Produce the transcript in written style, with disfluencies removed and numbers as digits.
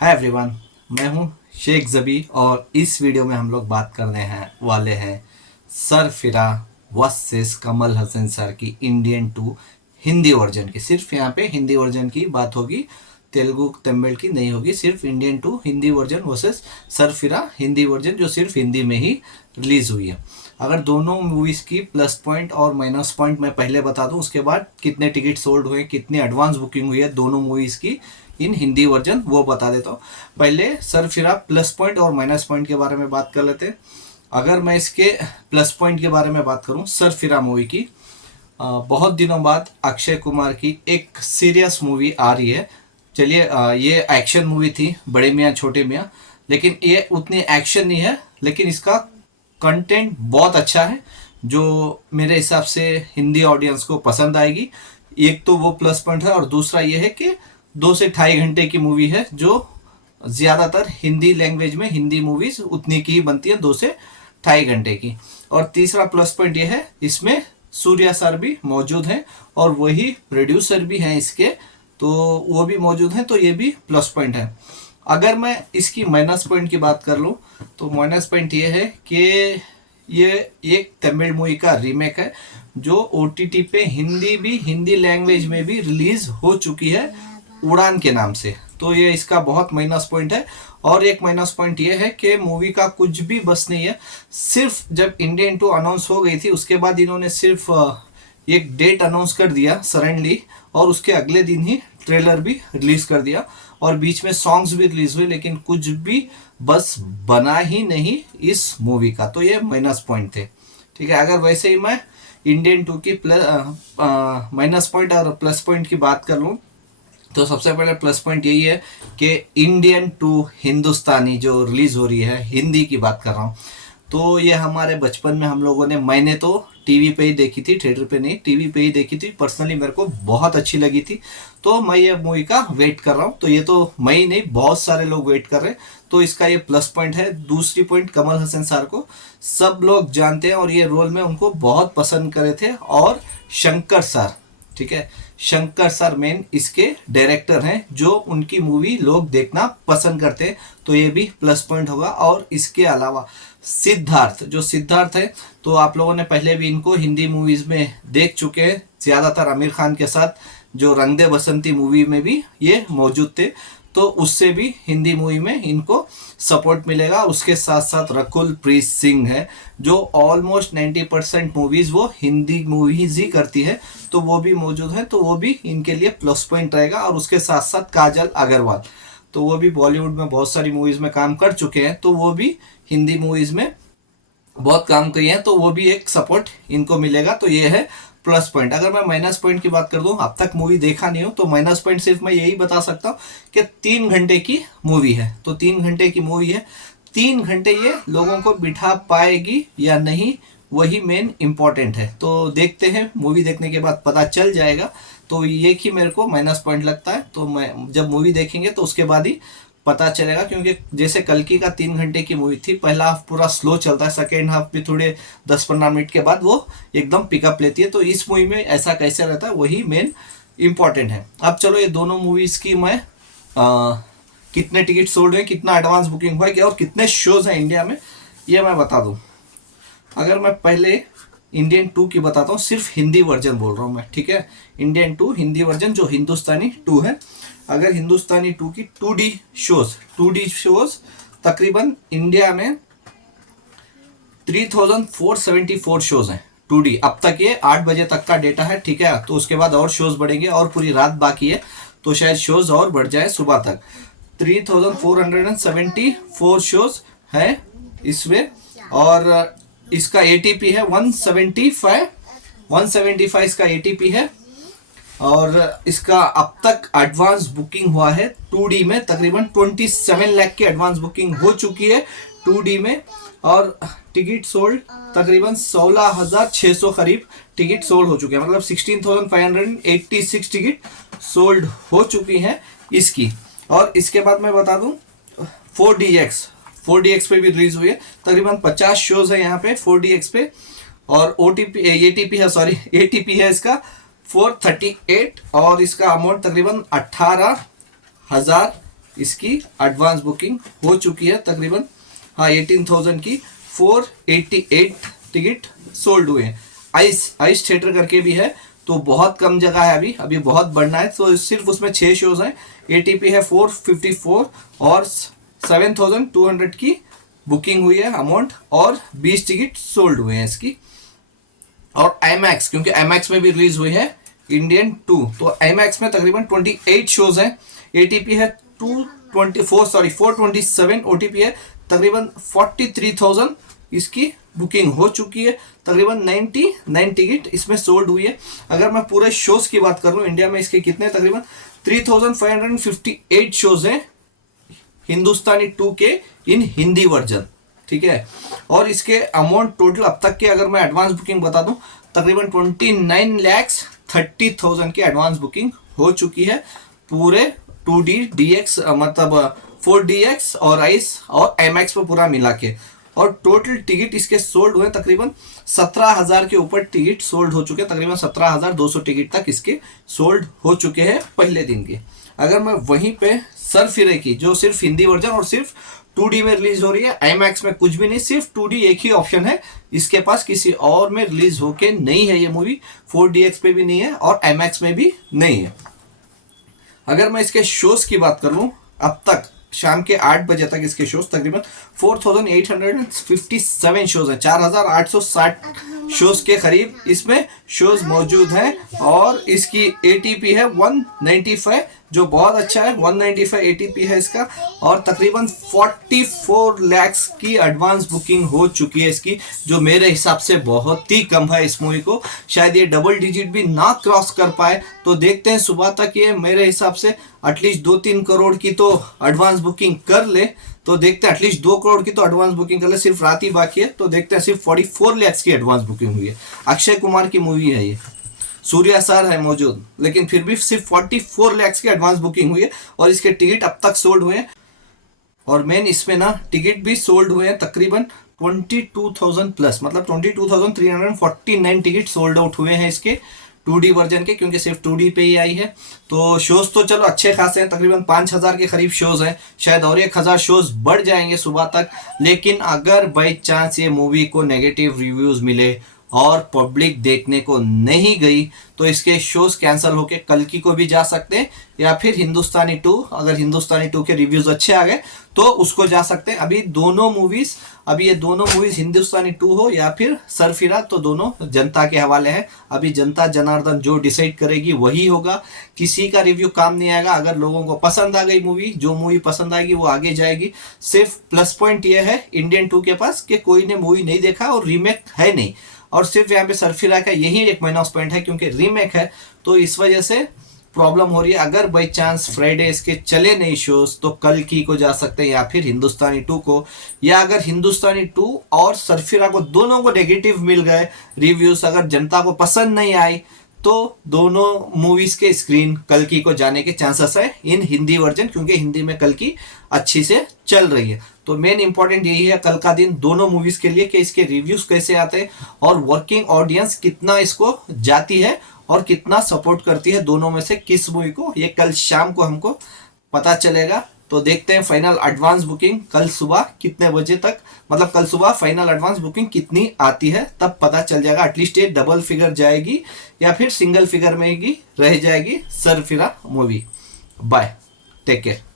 Hi everyone, मैं हूं शेख जबी और इस वीडियो में हम लोग बात करने हैं वाले हैं सरफिरा वर्सेस कमल हसन सर की इंडियन टू हिंदी वर्जन की। सिर्फ यहाँ पे हिंदी वर्जन की बात होगी, तेलुगु तमिल की नहीं होगी। सिर्फ Indian two Hindi version versus Sarfira Hindi version जो सिर्फ हिंदी में ही रिलीज हुई है। अगर दोनों मूवीज़ की प्लस पॉइंट और माइनस पॉइंट मैं पहले बता दूं, उसके बाद कितने टिकट सोल्ड हुए, कितनी एडवांस बुकिंग हुई है दोनों मूवीज़ की इन हिंदी वर्जन, वो बता देता हूँ। पहले सरफिरा प्लस पॉइंट और माइनस पॉइंट के बारे में बात कर लेते हैं। अगर मैं इसके प्लस पॉइंट के बारे में बात करूँ सरफिरा मूवी की, बहुत दिनों बाद अक्षय कुमार की एक सीरियस मूवी आ रही है। चलिए, ये एक्शन मूवी थी, बड़े मियाँ छोटे मियाँ, लेकिन ये उतनी एक्शन नहीं है, लेकिन इसका कंटेंट बहुत अच्छा है जो मेरे हिसाब से हिंदी ऑडियंस को पसंद आएगी। एक तो वो प्लस पॉइंट है और दूसरा ये है कि 2 से ढाई घंटे की मूवी है, जो ज़्यादातर हिंदी लैंग्वेज में हिंदी मूवीज उतनी की ही बनती है, 2 से ढाई घंटे की। और तीसरा प्लस पॉइंट ये है, इसमें सूर्या सर भी मौजूद हैं और वही प्रोड्यूसर भी हैं इसके, तो वो भी मौजूद हैं, तो ये भी प्लस पॉइंट है। अगर मैं इसकी माइनस पॉइंट की बात कर लूँ तो माइनस पॉइंट ये है कि ये एक तमिल मूवी का रीमेक है जो ओटीटी पे हिंदी लैंग्वेज में भी रिलीज हो चुकी है उड़ान के नाम से, तो ये इसका बहुत माइनस पॉइंट है। और एक माइनस पॉइंट ये है कि मूवी का कुछ भी बस नहीं है। सिर्फ जब इंडियन टू अनाउंस हो गई थी उसके बाद इन्होंने सिर्फ एक डेट अनाउंस कर दिया सडनली, और उसके अगले दिन ही ट्रेलर भी रिलीज कर दिया और बीच में सॉन्ग्स भी रिलीज हुए, लेकिन कुछ भी बस बना ही नहीं इस मूवी का, तो ये माइनस पॉइंट थे। ठीक है, अगर वैसे ही मैं इंडियन टू की माइनस पॉइंट और प्लस पॉइंट की बात कर लूँ तो सबसे पहले प्लस पॉइंट यही है कि इंडियन टू हिंदुस्तानी जो रिलीज हो रही है, हिंदी की बात कर रहा हूँ, तो ये हमारे बचपन में हम लोगों ने, मैंने तो टीवी पे ही देखी थी, थिएटर पे नहीं, टीवी पे ही देखी थी। पर्सनली मेरे को बहुत अच्छी लगी थी, तो मैं ये मूवी का वेट कर रहा हूँ। तो ये तो मैं ही नहीं, बहुत सारे लोग वेट कर रहे हैं, तो इसका ये प्लस पॉइंट है। दूसरी पॉइंट, कमल हसन सर को सब लोग जानते हैं और ये रोल में उनको बहुत पसंद करे थे। और शंकर सर, ठीक है, शंकर सर मेन इसके डायरेक्टर हैं जो उनकी मूवी लोग देखना पसंद करते हैं, तो ये भी प्लस पॉइंट होगा। और इसके अलावा सिद्धार्थ, जो सिद्धार्थ है, तो आप लोगों ने पहले भी इनको हिंदी मूवीज में देख चुके हैं, ज़्यादातर आमिर खान के साथ, जो रंग दे बसंती मूवी में भी ये मौजूद थे, तो उससे भी हिंदी मूवी में इनको सपोर्ट मिलेगा। उसके साथ साथ रकुल प्रीत सिंह है जो ऑलमोस्ट 90% मूवीज़ वो हिंदी मूवीज ही करती है, तो वो भी मौजूद है, तो वो भी इनके लिए प्लस पॉइंट रहेगा। और उसके साथ साथ काजल अग्रवाल, तो वो भी बॉलीवुड में बहुत सारी मूवीज़ में काम कर चुके हैं, तो वो भी हिंदी मूवीज़ में बहुत काम किए हैं, तो वो भी एक सपोर्ट इनको मिलेगा, तो ये है प्लस पॉइंट। अगर मैं माइनस पॉइंट की बात कर दूं, अब तक मूवी देखा नहीं हो तो माइनस पॉइंट सिर्फ मैं यही बता सकता हूँ कि 3 घंटे की मूवी है, तो 3 घंटे की मूवी है, 3 घंटे ये लोगों को बिठा पाएगी या नहीं, वही मेन इम्पॉर्टेंट है। तो देखते हैं, मूवी देखने के बाद पता चल जाएगा। तो ये ही मेरे को माइनस पॉइंट लगता है, तो मैं जब मूवी देखेंगे तो उसके बाद ही पता चलेगा। क्योंकि जैसे कल्कि का 3 घंटे की मूवी थी, पहला हाफ पूरा स्लो चलता है, सेकेंड हाफ भी थोड़े 10-15 मिनट के बाद वो एकदम पिकअप लेती है, तो इस मूवी में ऐसा कैसे रहता है वही मेन इम्पॉर्टेंट है। अब चलो, ये दोनों मूवीज़ की मैं कितने टिकट सोल्ड हैं, कितना एडवांस बुकिंग हुआ है और कितने शोज़ हैं इंडिया में, ये मैं बता दूँ। अगर मैं पहले इंडियन टू की बताता हूँ, सिर्फ हिंदी वर्जन बोल रहा हूँ मैं, ठीक है, इंडियन टू हिंदी वर्जन जो हिंदुस्तानी टू है। अगर हिंदुस्तानी टू की 2D शोज तकरीबन इंडिया में 3474 शोज हैं 2D। अब तक ये 8 बजे तक का डेटा है, ठीक है, तो उसके बाद और शोज बढ़ेंगे और पूरी रात बाकी है, तो शायद शोज और बढ़ जाए सुबह तक। 3474 शोज है इसमें, और इसका ATP है 175 इसका ATP है। और इसका अब तक एडवांस बुकिंग हुआ है 2D में तकरीबन 27 लाख की एडवांस बुकिंग हो चुकी है 2D में। और टिकट सोल्ड तकरीबन 16,600 करीब टिकट सोल्ड हो चुके हैं, मतलब 16,586 टिकट सोल्ड हो चुकी हैं इसकी। और इसके बाद मैं बता दूं, 4DX पे भी रिलीज हुई है, तकरीबन 50 शोज है यहाँ पे 4DX पे। और ATP है इसका 438, और इसका अमाउंट तकरीबन 18,000 इसकी एडवांस बुकिंग हो चुकी है तकरीबन, हाँ 18,000 की 488 टिकट सोल्ड हुए हैं। आइस थिएटर करके भी है, तो बहुत कम जगह है, अभी बहुत बढ़ना है, तो सिर्फ उसमें 6 शोज हैं। एटीपी है 454 और 7,200 की बुकिंग हुई है अमाउंट, और 20 टिकट सोल्ड हुए हैं इसकी। और IMAX, क्योंकि IMAX में भी रिलीज हुई है इंडियन 2, तो IMAX में तकरीबन 28 शोज हैं। एटीपी है 427, ओटीपी है तकरीबन 43,000 इसकी बुकिंग हो चुकी है। तकरीबन 99 टिकट इसमें सोल्ड हुई है। अगर मैं पूरे शोज की बात करूं इंडिया में इसके कितने, तकरीबन 3,558 शोज हैं हिंदुस्तानी 2 के इन हिंदी वर्जन, ठीक है। और इसके अमाउंट टोटल अब तक के अगर मैं एडवांस बुकिंग बता दूं, तकरीबन 29,30,000 की एडवांस बुकिंग हो चुकी है पूरे 2D DX मतलब 4DX और आइस और IMAX पे पूरा मिला के। और टोटल टिकट इसके सोल्ड हुए तकरीबन 17,000 के ऊपर टिकट सोल्ड हो चुके हैं, तकरीबन 17,200 टिकट तक इसके सोल्ड हो चुके हैं पहले दिन के। अगर मैं वहीं पे सर फिरे की, जो सिर्फ हिंदी वर्जन और सिर्फ 2D में रिलीज हो रही है, IMAX में कुछ भी नहीं, सिर्फ 2D एक ही ऑप्शन है इसके पास, किसी और में रिलीज होके नहीं है ये मूवी, 4DX पे भी नहीं है और IMAX में भी नहीं है। अगर मैं इसके शोज की बात कर लूं, अब तक शाम के 8 बजे तक इसके शोज तकरीबन 4,857 शोज हैं, 4,860 शोज के करीब इसमें शोज मौजूद हैं। और इसकी एटीपी है 195, जो बहुत अच्छा है, 195 एटीपी है इसका। और तकरीबन 44 लाख की एडवांस बुकिंग हो चुकी है इसकी, जो मेरे हिसाब से बहुत ही कम है इस मूवी को। शायद ये डबल डिजिट भी ना क्रॉस कर पाए, तो देखते हैं सुबह तक ये मेरे हिसाब से एटलीस्ट 2-3 करोड़ की तो एडवांस बुकिंग कर ले, तो देखते हैं एटलीस्ट 2 करोड़ की तो एडवांस बुकिंग कर ले, सिर्फ रात ही बाकी है, तो देखते हैं। सिर्फ 44 लाख की एडवांस बुकिंग हुई है। अक्षय कुमार की मूवी है ये, सूर्या सर है मौजूद, लेकिन फिर भी सिर्फ 44 लाख की एडवांस बुकिंग हुई है और इसके टिकट अब तक सोल्ड हुए हैं। और मेन इसमें ना टिकट भी सोल्ड हुए हैं तकरीबन 22,000 प्लस, मतलब 22,349 टिकट सोल्ड आउट हुए हैं इसके 2D वर्जन के, क्योंकि सिर्फ 2D पे ही आई है। तो शोज तो चलो अच्छे खासे हैं, तकरीबन 5,000 के करीब शोज हैं, शायद और 1,000 शोज बढ़ जाएंगे सुबह तक। लेकिन अगर बाई चांस ये मूवी को नेगेटिव रिव्यूज मिले और पब्लिक देखने को नहीं गई, तो इसके शोज कैंसिल होके कल्कि को भी जा सकते हैं, या फिर हिंदुस्तानी 2, अगर हिंदुस्तानी 2 के रिव्यूज अच्छे आ गए तो उसको जा सकते हैं। अभी ये दोनों मूवीज हिंदुस्तानी 2 हो या फिर सरफिरा, तो दोनों जनता के हवाले हैं। अभी जनता जनार्दन जो डिसाइड करेगी वही होगा, किसी का रिव्यू काम नहीं आएगा। अगर लोगों को पसंद आ गई मूवी, जो मूवी पसंद आएगी वो आगे जाएगी। सिर्फ प्लस पॉइंट ये है इंडियन 2 के पास कि कोई ने मूवी नहीं देखा और रीमेक है नहीं, और सिर्फ यहाँ पे सरफिरा का यही एक माइनस पॉइंट है, क्योंकि रीमेक है तो इस वजह से प्रॉब्लम हो रही है। अगर बाई चांस फ्राइडे इसके चले नहीं शोज, तो कल की को जा सकते हैं या फिर हिंदुस्तानी 2 को, या अगर हिंदुस्तानी 2 और सरफिरा को दोनों को नेगेटिव मिल गए रिव्यूज, अगर जनता को पसंद नहीं आई, तो दोनों मूवीज के स्क्रीन कल की को जाने के चांसेस है इन हिंदी वर्जन, क्योंकि हिंदी में कल की अच्छी से चल रही है। तो मेन इंपॉर्टेंट यही है कल का दिन दोनों मूवीज के लिए कि इसके रिव्यूज कैसे आते हैं और वर्किंग ऑडियंस कितना इसको जाती है और कितना सपोर्ट करती है, दोनों में से किस मूवी को, ये कल शाम को हमको पता चलेगा। तो देखते हैं फाइनल एडवांस बुकिंग कल सुबह कितने बजे तक, मतलब कल सुबह फाइनल एडवांस बुकिंग कितनी आती है, तब पता चल जाएगा। एटलीस्ट ये डबल फिगर जाएगी या फिर सिंगल फिगर में ही रह जाएगी Sarfira movie. Bye, take care.